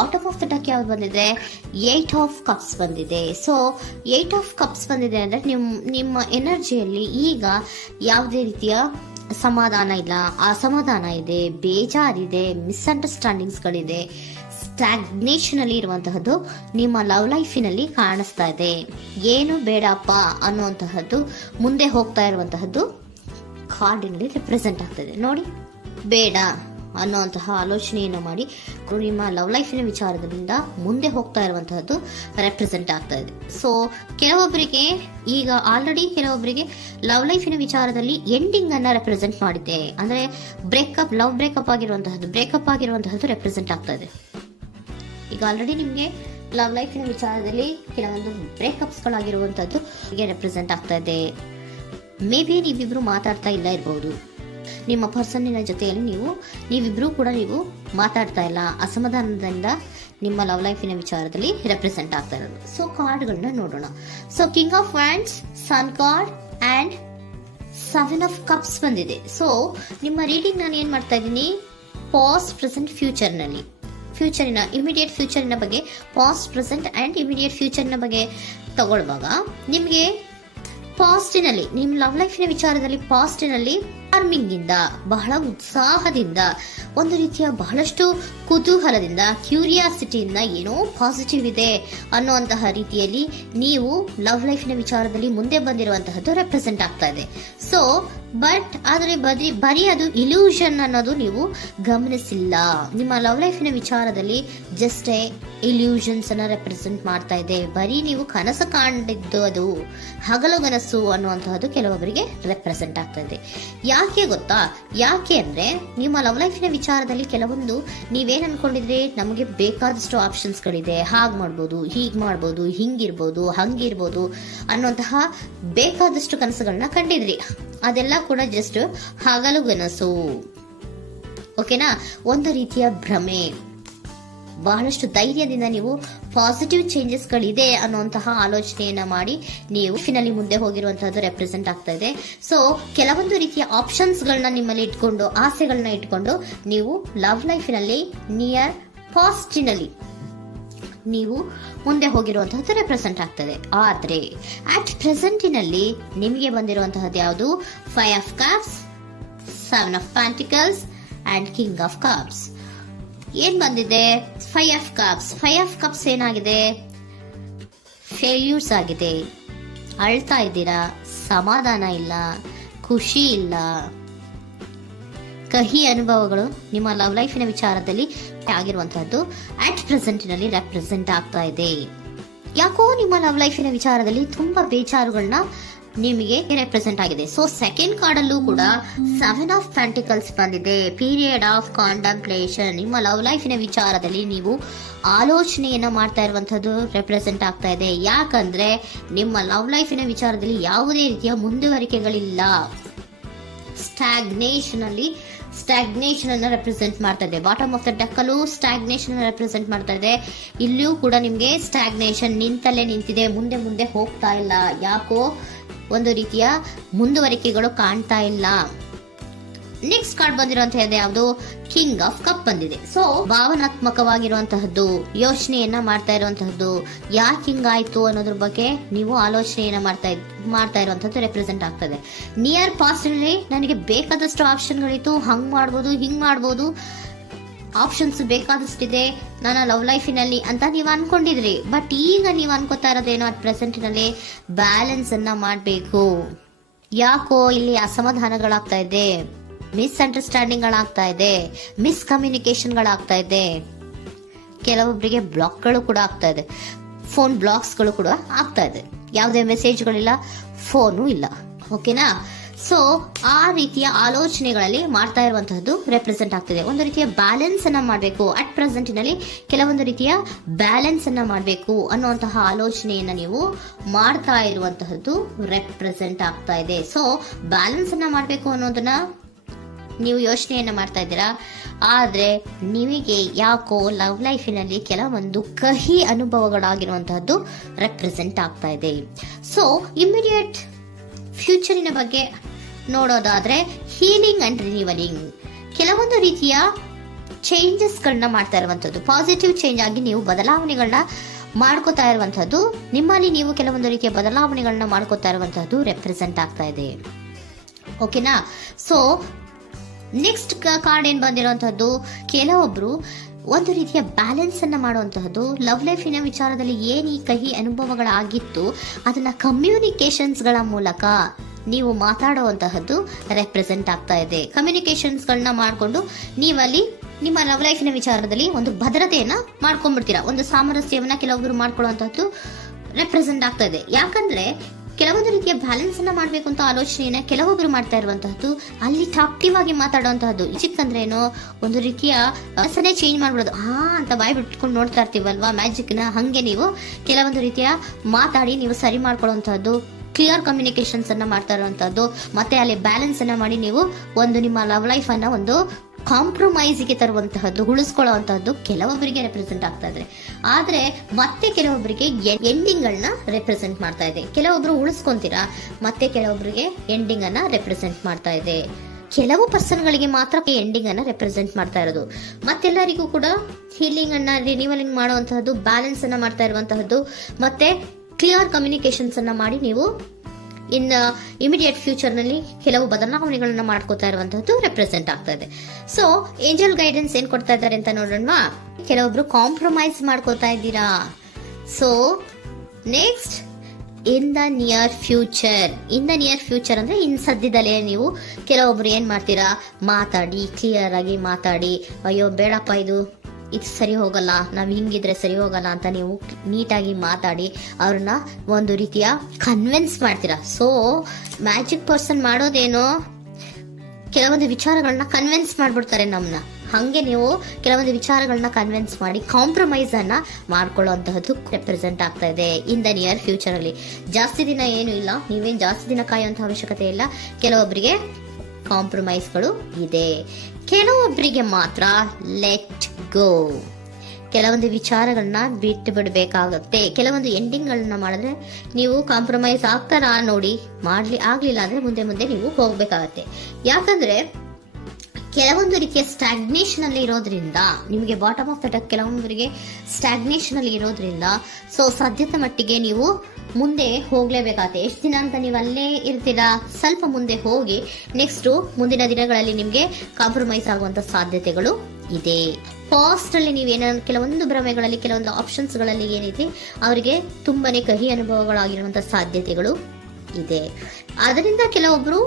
Bottom of the duck ಯಾವ್ದು ಬಂದಿದೆ, 8 of cups ಬಂದಿದೆ. ಸೊ 8 ಆಫ್ ಕಪ್ಸ್ ಬಂದಿದೆ ಅಂದ್ರೆ ನಿಮ್ಮ ಎನರ್ಜಿಯಲ್ಲಿ ಈಗ ಯಾವುದೇ ರೀತಿಯ ಸಮಾಧಾನ ಇಲ್ಲ, ಅಸಮಾಧಾನ ಇದೆ, ಬೇಜಾರಿದೆ, ಮಿಸ್ಅಂಡರ್ಸ್ಟ್ಯಾಂಡಿಂಗ್ಸ್ಗಳಿದೆ, ಸ್ಟಾಗ್ನೇಷನ್ ಅಲ್ಲಿ ಇರುವಂತಹದ್ದು ನಿಮ್ಮ ಲವ್ ಲೈಫಿನಲ್ಲಿ ಕಾಣಿಸ್ತಾ ಇದೆ. ಏನು ಬೇಡಪ್ಪ ಅನ್ನುವಂತಹದ್ದು ಮುಂದೆ ಹೋಗ್ತಾ ಇರುವಂತಹದ್ದು ಕಾರ್ಡಿನಲ್ಲಿ ರೆಪ್ರೆಸೆಂಟ್ ಆಗ್ತದೆ. ನೋಡಿ, ಬೇಡ ಅನ್ನುವಂತಹ ಆಲೋಚನೆಯನ್ನು ಮಾಡಿ ನಿಮ್ಮ ಲವ್ ಲೈಫಿನ ವಿಚಾರದಿಂದ ಮುಂದೆ ಹೋಗ್ತಾ ಇರುವಂತಹದ್ದು ರೆಪ್ರೆಸೆಂಟ್ ಆಗ್ತಾ ಇದೆ. ಸೊ ಕೆಲವೊಬ್ಬರಿಗೆ ಈಗ ಆಲ್ರೆಡಿ ಕೆಲವೊಬ್ಬರಿಗೆ ಲವ್ ಲೈಫಿನ ವಿಚಾರದಲ್ಲಿ ಎಂಡಿಂಗ್ ಅನ್ನ ರೆಪ್ರೆಸೆಂಟ್ ಮಾಡಿದೆ. ಅಂದ್ರೆ ಲವ್ ಬ್ರೇಕಪ್ ಆಗಿರುವಂತಹದ್ದು ರೆಪ್ರೆಸೆಂಟ್ ಆಗ್ತಾ ಇದೆ. ಈಗ ಆಲ್ರೆಡಿ ನಿಮಗೆ ಲವ್ ಲೈಫಿನ ವಿಚಾರದಲ್ಲಿ ಕೆಲವೊಂದು ಬ್ರೇಕಪ್ಸ್ ಗಳಾಗಿರುವಂತದ್ದು ರೆಪ್ರೆಸೆಂಟ್ ಆಗ್ತಾ ಇದೆ. ಮೇ ಬಿ ನೀವಿಬ್ರು ಮಾತಾಡ್ತಾ ಇಲ್ಲ ಇರಬಹುದು, ನಿಮ್ಮ ಪರ್ಸನ್ನಿನ ಜೊತೆಯಲ್ಲಿ ನೀವಿಬ್ರು ಕೂಡ ಮಾತಾಡ್ತಾ ಇಲ್ಲ, ಅಸಮಾಧಾನದಿಂದ ನಿಮ್ಮ ಲವ್ ಲೈಫಿನ ವಿಚಾರದಲ್ಲಿ ರೆಪ್ರೆಸೆಂಟ್ ಆಗ್ತಾ ಇರೋದು. ಸೊ ಕಾರ್ಡ್ಗಳನ್ನ ನೋಡೋಣ. So king of wands, sun card and 7 of cups ಬಂದಿದೆ. ಸೊ ನಿಮ್ಮ ರೀಡಿಂಗ್ ನಾನು ಏನ್ ಮಾಡ್ತಾ ಇದ್ದೀನಿ, ಪಾಸ್ಟ್, ಪ್ರೆಸೆಂಟ್, ಫ್ಯೂಚರಿನ ಇಮಿಡಿಯೇಟ್ ಫ್ಯೂಚರಿನ ಬಗ್ಗೆ, ಪಾಸ್ಟ್, ಪ್ರೆಸೆಂಟ್ ಅಂಡ್ ಇಮಿಡಿಯೇಟ್ ಫ್ಯೂಚರಿನ ಬಗ್ಗೆ ತಗೊಳ್ಳುವಾಗ ನಿಮಗೆ ಪಾಸ್ಟಿನಲ್ಲಿ ನಿಮ್ಮ ಲವ್ ಲೈಫಿನ ವಿಚಾರದಲ್ಲಿ ಪಾಸ್ಟಿನಲ್ಲಿ ಚಾರ್ಮಿಂಗ್ ಇಂದ, ಬಹಳ ಉತ್ಸಾಹದಿಂದ, ಒಂದು ರೀತಿಯ ಬಹಳಷ್ಟು ಕುತೂಹಲದಿಂದ, ಕ್ಯೂರಿಯಾಸಿಟಿಯಿಂದ ಏನೋ ಪಾಸಿಟಿವ್ ಇದೆ ಅನ್ನುವಂತಹ ರೀತಿಯಲ್ಲಿ ನೀವು ಲವ್ ಲೈಫಿನ ವಿಚಾರದಲ್ಲಿ ಮುಂದೆ ಬಂದಿರುವಂತಹದ್ದು ರೆಪ್ರೆಸೆಂಟ್ ಆಗ್ತಾ ಇದೆ. ಸೊ ಬಟ್ ಆದರೆ ಬರೀ ಅದು ಇಲ್ಯೂಷನ್ ಅನ್ನೋದು ನೀವು ಗಮನಿಸಿಲ್ಲ. ನಿಮ್ಮ ಲವ್ ಲೈಫಿನ ವಿಚಾರದಲ್ಲಿ ಜಸ್ಟ್ ಇಲ್ಯೂಷನ್ಸ್ ಅನ್ನ ರೆಪ್ರೆಸೆಂಟ್ ಮಾಡ್ತಾ ಇದೆ. ಬರೀ ನೀವು ಕನಸು ಕಾಣಿದ್ದು ಅದು ಹಗಲುಗನಸು ಅನ್ನುವಂತಹದ್ದು ಕೆಲವೊಬ್ಬರಿಗೆ ರೆಪ್ರೆಸೆಂಟ್ ಆಗ್ತಾ ಇದೆ. ಯಾಕೆ ಗೊತ್ತಾ? ಯಾಕೆ ಅಂದ್ರೆ ನಿಮ್ಮ ಲವ್ ಲೈಫಿನ ವಿಚಾರದಲ್ಲಿ ಕೆಲವೊಂದು ನೀವೇನ್ ಅನ್ಕೊಂಡಿದ್ರೆ ನಮಗೆ ಬೇಕಾದಷ್ಟು ಆಪ್ಷನ್ಸ್ ಗಳಿದೆ, ಹಾಗ್ ಮಾಡ್ಬೋದು, ಹೀಗ್ ಮಾಡ್ಬೋದು, ಹಿಂಗಿರ್ಬೋದು, ಹಂಗಿರ್ಬೋದು ಅನ್ನುವಂತಹ ಬೇಕಾದಷ್ಟು ಕನಸುಗಳನ್ನ ಕಂಡಿದ್ರಿ. ಅದೆಲ್ಲ ಕೂಡ ಜಸ್ಟ್ ಹಗಲುಗನಸು, ಓಕೆನಾ? ಒಂದು ರೀತಿಯ ಭ್ರಮೆ. ಬಹಳಷ್ಟು ಧೈರ್ಯದಿಂದ ನೀವು ಪಾಸಿಟಿವ್ ಚೇಂಜಸ್ ಗಳಿದೆ ಅನ್ನುವಂತಹ ಆಲೋಚನೆಯನ್ನ ಮಾಡಿ ನೀವು ಫಿನಲ್ಲಿ ಮುಂದೆ ಹೋಗಿರುವಂತಹದ್ದು ರೆಪ್ರೆಸೆಂಟ್ ಆಗ್ತಾ ಇದೆ. ಸೊ ಕೆಲವೊಂದು ರೀತಿಯ ಆಪ್ಷನ್ಸ್ ಗಳನ್ನ ನಿಮ್ಮಲ್ಲಿ ಇಟ್ಕೊಂಡು, ಆಸೆಗಳನ್ನ ಇಟ್ಕೊಂಡು ನೀವು ಲವ್ ಲೈಫಿನಲ್ಲಿ ನಿಯರ್ ಪಾಸ್ಟಿನಲ್ಲಿ ನೀವು ಮುಂದೆ ಹೋಗಿರುವಂತಹದ್ದು ರೆಪ್ರೆಸೆಂಟ್ ಆಗ್ತದೆ. ಆದ್ರೆ ಅಟ್ ಪ್ರೆಸೆಂಟಿನಲ್ಲಿ ನಿಮಗೆ ಬಂದಿರುವಂತಹದ್ದು ಯಾವುದು? 5 of cups, 7 of pentacles and king of cups. ಏನ್ ಬಂದಿದೆ? 5 ಆಫ್ ಕಪ್ಸ್. 5 ಆಫ್ ಕಪ್ಸ್ ಏನಾಗಿದೆ? ಫೇಲ್ಯೂರ್ಸ್ ಆಗಿದೆ, ಅಳ್ತಾ ಇದ್ದೀರಾ, ಸಮಾಧಾನ ಇಲ್ಲ, ಖುಷಿ ಇಲ್ಲ, ಕಹಿ ಅನುಭವಗಳು ನಿಮ್ಮ ಲವ್ ಲೈಫಿನ ವಿಚಾರದಲ್ಲಿ ಆಗಿರುವಂತಹದ್ದು ಅಟ್ ಪ್ರೆಸೆಂಟಿನಲ್ಲಿ ರೆಪ್ರೆಸೆಂಟ್ ಆಗ್ತಾ ಇದೆ. ಯಾಕೋ ನಿಮ್ಮ ಲವ್ ಲೈಫಿನ ವಿಚಾರದಲ್ಲಿ ತುಂಬಾ ಬೇಜಾರುಗಳನ್ನ ನಿಮಗೆ ರೆಪ್ರೆಸೆಂಟ್ ಆಗಿದೆ. ಸೊ ಸೆಕೆಂಡ್ ಕಾರ್ಡ್ ಅಲ್ಲೂ ಕೂಡ 7 ಆಫ್ ಪ್ಯಾಂಟಿಕಲ್ಸ್ ಬಂದಿದೆ. Period of contemplation. ನಿಮ್ಮ ಲವ್ ಲೈಫಿನ ವಿಚಾರದಲ್ಲಿ ನೀವು ಆಲೋಚನೆಯನ್ನ ಮಾಡ್ತಾ ಇರುವಂತಹದ್ದು ರೆಪ್ರೆಸೆಂಟ್ ಆಗ್ತಾ ಇದೆ. ಯಾಕಂದ್ರೆ ನಿಮ್ಮ ಲವ್ ಲೈಫಿನ ವಿಚಾರದಲ್ಲಿ ಯಾವುದೇ ರೀತಿಯ ಮುಂದುವರಿಕೆಗಳಿಲ್ಲ. ಸ್ಟಾಗ್ನೇಷನ್ ಅನ್ನ ರೆಪ್ರೆಸೆಂಟ್ ಮಾಡ್ತಾ ಇದೆ. ಬಾಟಮ್ ಆಫ್ ದ ಡೆಕ್ ಅಲ್ಲೂ ಸ್ಟಾಗ್ನೇಷನ್ ಅನ್ನ ರೆಪ್ರೆಸೆಂಟ್ ಮಾಡ್ತಾ ಇದೆ. ಇಲ್ಲಿಯೂ ಕೂಡ ನಿಮ್ಗೆ ಸ್ಟಾಗ್ನೇಷನ್, ನಿಂತಲ್ಲೇ ನಿಂತಿದೆ, ಮುಂದೆ ಹೋಗ್ತಾ ಇಲ್ಲ. ಯಾಕೋ ಒಂದು ರೀತಿಯ ಮುಂದುವರಿಕೆಗಳು ಕಾಣ್ತಾ ಇಲ್ಲ. ನೆಕ್ಸ್ಟ್ ಕಾರ್ಡ್ ಬಂದಿರುವಂತಹದ್ದು ಯಾವುದು? ಕಿಂಗ್ ಆಫ್ ಕಪ್ ಬಂದಿದೆ. ಸೊ ಭಾವನಾತ್ಮಕವಾಗಿರುವಂತಹದ್ದು, ಯೋಚನೆಯನ್ನ ಮಾಡ್ತಾ ಇರುವಂತಹದ್ದು, ಯಾಕೆ ಹಿಂಗಾಯ್ತು ಅನ್ನೋದ್ರ ಬಗ್ಗೆ ನೀವು ಆಲೋಚನೆಯನ್ನ ಮಾಡ್ತಾ ಇರುವಂತಹದ್ದು ರೆಪ್ರೆಸೆಂಟ್ ಆಗ್ತದೆ. ನಿಯರ್ ಪಾಸ್ಟ್ ನಲ್ಲಿ ನನಗೆ ಬೇಕಾದಷ್ಟು ಆಪ್ಷನ್ಗಳಿತ್ತು, ಹಂಗ್ ಮಾಡ್ಬೋದು, ಹಿಂಗ್ ಮಾಡ್ಬೋದು, ಆಪ್ಷನ್ಸ್ ಬೇಕಾದಷ್ಟಿದೆ ನನ್ನ ಲವ್ ಲೈಫಿನಲ್ಲಿ ಅಂತ ನೀವು ಅನ್ಕೊಂಡಿದ್ರಿ. ಬಟ್ ಈಗ ನೀವು ಅನ್ಕೋತಾ ಇರೋದೇನೋ ಅಟ್ ಪ್ರೆಸೆಂಟಿನಲ್ಲಿ ಬ್ಯಾಲೆನ್ಸ್ ಅನ್ನ ಮಾಡಬೇಕು. ಯಾಕೋ ಇಲ್ಲಿ ಅಸಮಾಧಾನಗಳಾಗ್ತಾ ಇದೆ, ಮಿಸ್ಅಂಡರ್ಸ್ಟ್ಯಾಂಡಿಂಗ್ ಗಳಾಗ್ತಾ ಇದೆ, ಮಿಸ್ಕಮ್ಯುನಿಕೇಶನ್ ಗಳಾಗ್ತಾ ಇದೆ. ಕೆಲವೊಬ್ಬರಿಗೆ ಬ್ಲಾಕ್ಗಳು ಕೂಡ ಆಗ್ತಾ ಇದೆ, ಫೋನ್ ಬ್ಲಾಕ್ಸ್ಗಳು ಕೂಡ ಆಗ್ತಾ ಇದೆ. ಯಾವುದೇ ಮೆಸೇಜ್ಗಳಿಲ್ಲ, ಫೋನು ಇಲ್ಲ, ಓಕೆನಾ? ಸೊ ಆ ರೀತಿಯ ಆಲೋಚನೆಗಳಲ್ಲಿ ಮಾಡ್ತಾ ಇರುವಂತಹದ್ದು ರೆಪ್ರೆಸೆಂಟ್ ಆಗ್ತಿದೆ. ಒಂದು ರೀತಿಯ ಬ್ಯಾಲೆನ್ಸ್ ಅನ್ನ ಮಾಡಬೇಕು. ಅಟ್ ಪ್ರೆಸೆಂಟಿನಲ್ಲಿ ಕೆಲವೊಂದು ರೀತಿಯ ಬ್ಯಾಲೆನ್ಸ್ ಅನ್ನ ಮಾಡಬೇಕು ಅನ್ನುವಂತಹ ಆಲೋಚನೆಯನ್ನ ನೀವು ಮಾಡ್ತಾ ಇರುವಂತಹದ್ದು ರೆಪ್ರೆಸೆಂಟ್ ಆಗ್ತಾ ಇದೆ. ಸೊ ಬ್ಯಾಲೆನ್ಸ್ ಅನ್ನ ಮಾಡಬೇಕು ಅನ್ನೋದನ್ನ ನೀವು ಯೋಚನೆಯನ್ನ ಮಾಡ್ತಾ ಇದ್ದೀರಾ. ಆದ್ರೆ ನಿಮಗೆ ಯಾಕೋ ಲವ್ ಲೈಫಿನಲ್ಲಿ ಕೆಲವೊಂದು ಕಹಿ ಅನುಭವಗಳಾಗಿರುವಂತಹದ್ದು ರೆಪ್ರೆಸೆಂಟ್ ಆಗ್ತಾ ಇದೆ. ಸೊ ಇಮಿಡಿಯೇಟ್ ಫ್ಯೂಚರಿನ ಬಗ್ಗೆ ನೋಡೋದಾದ್ರೆ ಹೀಲಿಂಗ್ ಅಂಡ್ ರಿನಿವಲಿಂಗ್, ಕೆಲವೊಂದು ರೀತಿಯ ಚೇಂಜಸ್ಗಳನ್ನ ಮಾಡ್ತಾ ಇರುವಂತದ್ದು, ಪಾಸಿಟಿವ್ ಚೇಂಜ್ ಆಗಿ ನೀವು ಬದಲಾವಣೆಗಳನ್ನ ಮಾಡ್ಕೋತಾ ಇರುವಂತದ್ದು, ನಿಮ್ಮಲ್ಲಿ ನೀವು ಕೆಲವೊಂದು ರೀತಿಯ ಬದಲಾವಣೆಗಳನ್ನ ಮಾಡ್ಕೋತಾ ಇರುವಂತದ್ದು ರೆಪ್ರೆಸೆಂಟ್ ಆಗ್ತಾ ಇದೆ. ಓಕೆನಾ? ಸೊ ನೆಕ್ಸ್ಟ್ ಕಾರ್ಡ್ ಏನ್ ಬಂದಿರುವಂತದ್ದು, ಕೆಲವೊಬ್ರು ಒಂದು ರೀತಿಯ ಬ್ಯಾಲೆನ್ಸ್ ಅನ್ನ ಮಾಡುವಂತಹದ್ದು, ಲವ್ ಲೈಫಿನ ವಿಚಾರದಲ್ಲಿ ಏನ್ ಈ ಕಹಿ ಅನುಭವಗಳಾಗಿತ್ತು ಅದನ್ನ ಕಮ್ಯುನಿಕೇಶನ್ಸ್ ಗಳ ಮೂಲಕ ನೀವು ಮಾತಾಡುವಂತಹದ್ದು ರೆಪ್ರೆಸೆಂಟ್ ಆಗ್ತಾ ಇದೆ. ಕಮ್ಯುನಿಕೇಶನ್ಸ್ ಗಳನ್ನ ಮಾಡಿಕೊಂಡು ನೀವಲ್ಲಿ ನಿಮ್ಮ ಲವ್ ಲೈಫಿನ ವಿಚಾರದಲ್ಲಿ ಒಂದು ಭದ್ರತೆಯನ್ನ ಮಾಡ್ಕೊಂಡ್ಬಿಡ್ತೀರಾ, ಒಂದು ಸಾಮರಸ್ಯವನ್ನ ಕೆಲವೊಬ್ರು ಮಾಡ್ಕೊಳ್ಳುವಂತಹದ್ದು ರೆಪ್ರೆಸೆಂಟ್ ಆಗ್ತಾ ಇದೆ. ಯಾಕಂದ್ರೆ ಕೆಲವೊಂದು ರೀತಿಯ ಬ್ಯಾಲೆನ್ಸ್ ಅನ್ನ ಮಾಡ್ಬೇಕು ಅಂತ ಆಲೋಚನೆಯನ್ನ ಕೆಲವೊಬ್ರು ಮಾಡ್ತಾ ಇರುವಂತಹದ್ದು, ಅಲ್ಲಿ ಟಾಕ್ಟಿವ್ ಆಗಿ ಮಾತಾಡುವಂತಹದ್ದು. ಚಿಕ್ಕಂದ್ರೆ ಏನೋ ಒಂದು ರೀತಿಯ ಹೆಸರೇ ಚೇಂಜ್ ಮಾಡ್ಬಿಡೋದು, ಅಂತ ಬಾಯಿ ಬಿಟ್ಕೊಂಡು ನೋಡ್ತಾ ಇರ್ತೀವಲ್ವಾ ಮ್ಯಾಜಿಕ್ ನ, ಹಂಗೆ ನೀವು ಕೆಲವೊಂದು ರೀತಿಯ ಮಾತಾಡಿ ನೀವು ಸರಿ ಮಾಡ್ಕೊಳ್ಳುವಂತಹದ್ದು, ಕ್ಲಿಯರ್ ಕಮ್ಯುನಿಕೇಶನ್ಸ್ ಅನ್ನ ಮಾಡ್ತಾ ಇರುವಂತಹದ್ದು, ಮತ್ತೆ ಅಲ್ಲಿ ಬ್ಯಾಲೆನ್ಸ್ ಅನ್ನ ಮಾಡಿ ನೀವು ಒಂದು ನಿಮ್ಮ ಲವ್ ಲೈಫ್ ಅನ್ನ ಒಂದು ಕಾಂಪ್ರಮೈಸ್ಗೆ ತರುವಂತಹದ್ದು, ಉಳಿಸ್ಕೊಳ್ಳುವಂತಹದ್ದು ಕೆಲವೊಬ್ಬರಿಗೆ ರೆಪ್ರೆಸೆಂಟ್ ಆಗ್ತಾ ಇದೆ. ಆದ್ರೆ ಮತ್ತೆ ಕೆಲವೊಬ್ಬರಿಗೆ ಎಂಡಿಂಗ್ ಗಳನ್ನ ರೆಪ್ರೆಸೆಂಟ್ ಮಾಡ್ತಾ ಇದೆ. ಕೆಲವೊಬ್ರು ಉಳಿಸ್ಕೊಂತೀರಾ, ಮತ್ತೆ ಕೆಲವೊಬ್ಬರಿಗೆ ಎಂಡಿಂಗ್ ಅನ್ನ ರೆಪ್ರೆಸೆಂಟ್ ಮಾಡ್ತಾ ಇದೆ. ಕೆಲವು ಪರ್ಸನ್ ಗಳಿಗೆ ಮಾತ್ರ ಎಂಡಿಂಗ್ ಅನ್ನ ರೆಪ್ರೆಸೆಂಟ್ ಮಾಡ್ತಾ ಇರೋದು, ಮತ್ತೆಲ್ಲರಿಗೂ ಕೂಡ ಹೀಲಿಂಗ್ ಅನ್ನ ರಿನಿವಲಿಂಗ್ ಮಾಡುವಂತಹದ್ದು, ಬ್ಯಾಲೆನ್ಸ್ ಅನ್ನ ಮಾಡ್ತಾ ಇರುವಂತಹದ್ದು, ಮತ್ತೆ ಕ್ಲಿಯರ್ ಕಮ್ಯುನಿಕೇಶನ್ಸ್ ಅನ್ನ ಮಾಡಿ ನೀವು ಇಮಿಡಿಯೇಟ್ ಫ್ಯೂಚರ್ ನಲ್ಲಿ ಕೆಲವು ಬದಲಾವಣೆಗಳನ್ನ ಮಾಡ್ಕೋತಾ ಇರುವಂತಹದ್ದು ರೆಪ್ರೆಸೆಂಟ್ ಆಗ್ತಾ ಇದೆ. ಸೊ ಏಂಜಲ್ ಗೈಡೆನ್ಸ್ ಏನ್ ಕೊಡ್ತಾ ಇದ್ದಾರೆ ಅಂತ ನೋಡೋಣ. ಕೆಲವೊಬ್ರು ಕಾಂಪ್ರಮೈಸ್ ಮಾಡ್ಕೋತಾ ಇದ್ದೀರಾ. So next, in the near future ಅಂದ್ರೆ ಇನ್ ಸದ್ಯದಲ್ಲೇ ನೀವು ಕೆಲವೊಬ್ರು ಏನ್ ಮಾಡ್ತೀರಾ, ಮಾತಾಡಿ ಕ್ಲಿಯರ್ ಆಗಿ ಮಾತಾಡಿ, ಅಯ್ಯೋ ಬೇಡಪ್ಪ ಇದು ಸರಿ ಹೋಗಲ್ಲ, ನಾವ್ ಹಿಂಗಿದ್ರೆ ಸರಿ ಹೋಗಲ್ಲ ಅಂತ ನೀವು ನೀಟಾಗಿ ಮಾತಾಡಿ ಅವ್ರನ್ನ ಒಂದು ರೀತಿಯ ಕನ್ವಿನ್ಸ್ ಮಾಡ್ತೀರಾ. ಸೊ ಮ್ಯಾಜಿಕ್ ಪರ್ಸನ್ ಮಾಡೋದೇನೋ ಕೆಲವೊಂದು ವಿಚಾರಗಳನ್ನ ಕನ್ವಿನ್ಸ್ ಮಾಡ್ಬಿಡ್ತಾರೆ ನಮ್ನ, ಹಂಗೆ ನೀವು ಕೆಲವೊಂದು ವಿಚಾರಗಳನ್ನ ಕನ್ವಿನ್ಸ್ ಮಾಡಿ ಕಾಂಪ್ರಮೈಸ್ ಅನ್ನ ಮಾಡ್ಕೊಳ್ಳುವಂತಹದ್ದು ರೆಪ್ರೆಸೆಂಟ್ ಆಗ್ತಾ ಇದೆ ಇನ್ ದ ನಿಯರ್ ಫ್ಯೂಚರ್ ಅಲ್ಲಿ. ಜಾಸ್ತಿ ದಿನ ಏನು ಇಲ್ಲ, ನೀವೇನ್ ಜಾಸ್ತಿ ದಿನ ಕಾಯುವಂತಹ ಅವಶ್ಯಕತೆ ಇಲ್ಲ. ಕೆಲವೊಬ್ಬರಿಗೆ ಕಾಂಪ್ರಮೈಸ್ಗಳು ಇದೆ, ಕೆಲವೊಬ್ಬರಿಗೆ ಮಾತ್ರ ಲೆಟ್ ಗೋ, ಕೆಲವೊಂದು ವಿಚಾರಗಳನ್ನ ಬಿಟ್ಟು ಬಿಡಬೇಕಾಗುತ್ತೆ. ಕೆಲವೊಂದು ಎಂಡಿಂಗ್ ಗಳನ್ನ ಮಾಡಿದ್ರೆ ನೀವು ಕಾಂಪ್ರಮೈಸ್ ಆಗ್ತಾರಾ ನೋಡಿ, ಆಗ್ಲಿಲ್ಲ ಅಂದ್ರೆ ಮುಂದೆ ನೀವು ಹೋಗ್ಬೇಕಾಗತ್ತೆ. ಯಾಕಂದ್ರೆ ಕೆಲವೊಂದು ರೀತಿಯ ಸ್ಟಾಗ್ನೇಷನ್ ಅಲ್ಲಿ ಇರೋದ್ರಿಂದ, ನಿಮಗೆ ಬಾಟಮ್ ಆಫ್ ದ ಡೆಕ್ ಕೆಲವೊಬ್ಬರಿಗೆ ಸ್ಟಾಗ್ನೇಷನ್ ಅಲ್ಲಿ ಇರೋದ್ರಿಂದ, ಸೊ ಸದ್ಯದ ಮಟ್ಟಿಗೆ ನೀವು ಮುಂದೆ ಹೋಗ್ಲೇಬೇಕಾಗತ್ತೆ. ಎಷ್ಟು ದಿನ ಅಂತ ನೀವು ಅಲ್ಲೇ ಇರ್ತೀರಾ, ಸ್ವಲ್ಪ ಮುಂದೆ ಹೋಗಿ ನೆಕ್ಸ್ಟ್ ಮುಂದಿನ ದಿನಗಳಲ್ಲಿ ನಿಮ್ಗೆ ಕಾಂಪ್ರಮೈಸ್ ಆಗುವಂತ ಸಾಧ್ಯತೆಗಳು ಇದೆ. ಫಾಸ್ಟ್ ಅಲ್ಲಿ ನೀವೇನಾದ್ರು ಕೆಲವೊಂದು ಭ್ರಮೆಗಳಲ್ಲಿ, ಕೆಲವೊಂದು ಆಪ್ಷನ್ಸ್ ಗಳಲ್ಲಿ ಏನಿದೆ ಅವರಿಗೆ ತುಂಬಾನೇ ಕಹಿ ಅನುಭವಗಳಾಗಿರುವಂತಹ ಸಾಧ್ಯತೆಗಳು ಇದೆ. ಅದರಿಂದ ಕೆಲವೊಬ್ರು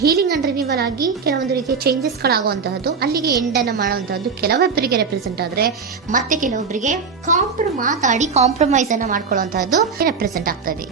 ಹೀಲಿಂಗ್ ಅಂಡ್ ರಿನಿವಲ್ ಆಗಿ ಕೆಲವೊಂದು ರೀತಿಯ ಚೇಂಜಸ್ ಗಳಾಗುವಂತಹದ್ದು, ಅಲ್ಲಿಗೆ ಎಂಡ್ ಅನ್ನ ಮಾಡುವಂತಹದ್ದು ಕೆಲವೊಬ್ಬರಿಗೆ ರೆಪ್ರೆಸೆಂಟ್ ಆದ್ರೆ, ಮತ್ತೆ ಕೆಲವೊಬ್ಬರಿಗೆ ಮಾತಾಡಿ ಕಾಂಪ್ರಮೈಸ್ ಅನ್ನ ಮಾಡ್ಕೊಳ್ಳುವಂತಹದ್ದು ರೆಪ್ರೆಸೆಂಟ್ ಆಗ್ತದೆ.